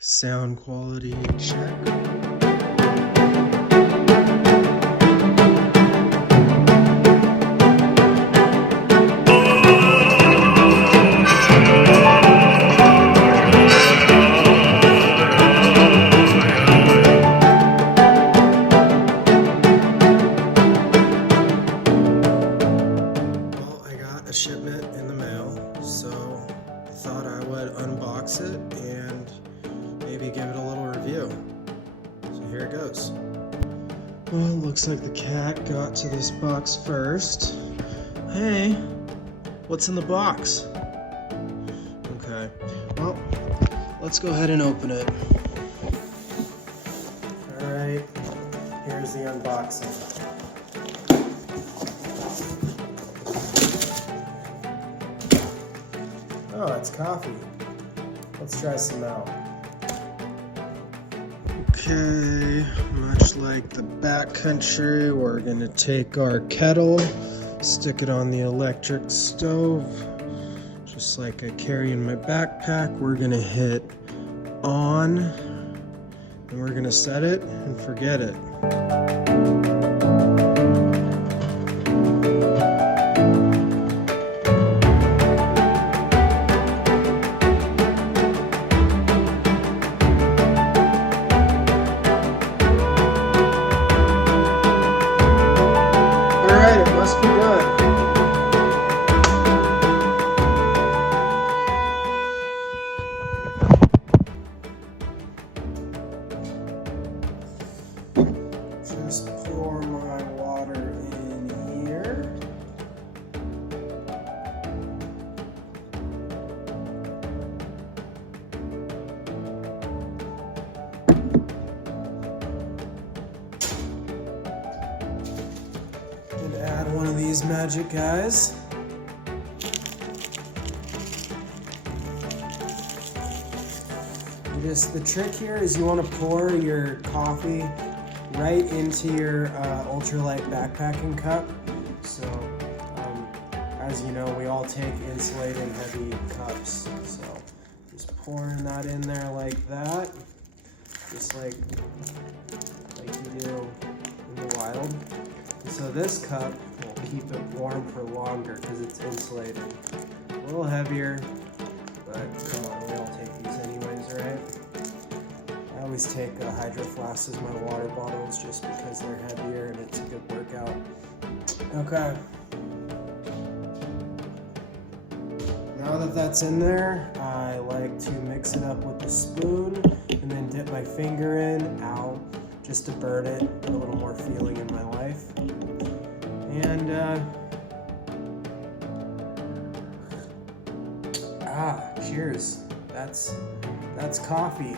Sound quality check. Well, I got a shipment in the mail, so I thought I would unbox it and maybe give it a little review. So here it goes. Well, it looks like the cat got to this box first. Hey, what's in the box? Okay, well, let's go ahead and open it. Alright, here's the unboxing. Oh, it's coffee. Let's try some out. Okay, much like the Backcountry, we're gonna take our kettle, stick it on the electric stove, just like I carry in my backpack. We're gonna hit on, and we're gonna set it and forget it. Alright, it must be done. Just pour my water in here. And add one of these magic guys. And just the trick here is you want to pour your coffee right into your ultralight backpacking cup. So, as you know, we all take insulated heavy cups. So, just pouring that in there like that, just like you do in the wild. And so this cup will keep it warm for longer because it's insulated. A little heavier, but come on, we all take these anyways, right? I always take Hydro Flasks as my water bottles just because they're heavier and it's a good workout. Okay. Now that that's in there, I like to mix it up with the spoon and then dip my finger in, ow, just to burn it, put a little more feeling in my life. And, cheers. That's coffee.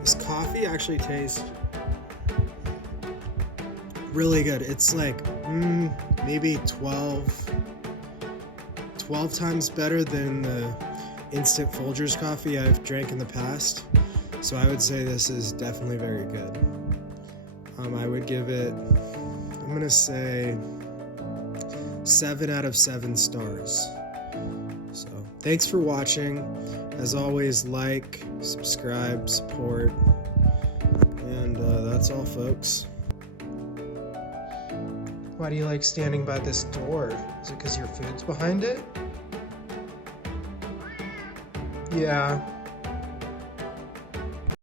This coffee actually tastes really good. It's like maybe 12 times better than the instant Folgers coffee I've drank in the past. So I would say this is definitely very good. I would give it, I'm gonna say 7 out of 7 stars. So thanks for watching. As always, like, subscribe, support, and that's all, folks. Why do you like standing by this door? Is it because your food's behind it? Yeah.